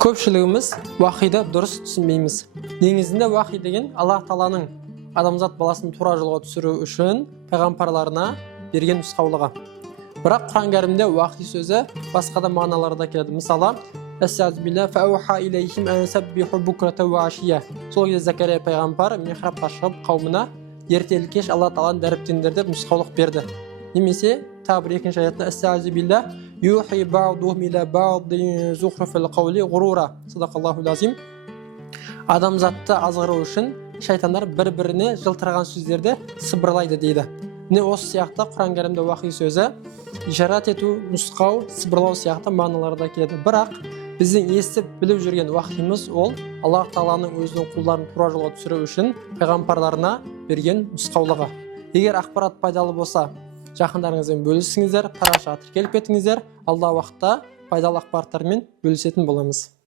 Көпшілігіміз вахиді дұрыс түсінбейміз. Негізінде вахи деген Аллах Тағаланың адамзат баласын тура жолға түсіру үшін пайғамбарларына берген нұсқаулығы. Бірақ Құран кәрімде вахи сөзі басқа да мағыналарда келеді. Мысалы, сол кезде Закария пайғамбар михрабқа шығып қауымына ертелі кеш Алла Тағаланы дәріптеңдер деп нұсқаулық берді. Немесе тағы бір екінші аятта юхи ба'духум иля ба'дин зухруфил қаули ғурура. Садақаллаху лазим. Адамзатты азғыру үшін шайтандар бір-біріне жылтыраған сөздерді сыбырлайды дейді. Міне осы сияқты Құран кәрімде вахи сөзі ишарат ету, нұсқау, сыбырлау сияқты мағыналарда келеді. Бірақ біздің естіп біліп жүрген вахимыз ол Аллах Тағаланың өзінің құлдарын тура жолға түсіру үшін пайғамбарларына берген нұсқаулығы. Егер ақпарат пайдалы болса, жақындарыңызбен бөлісіңіздер, парақшаға тіркеліп кетіңіздер. Алдағы уақытта пайдалы ақпараттармен бөлісетін боламыз.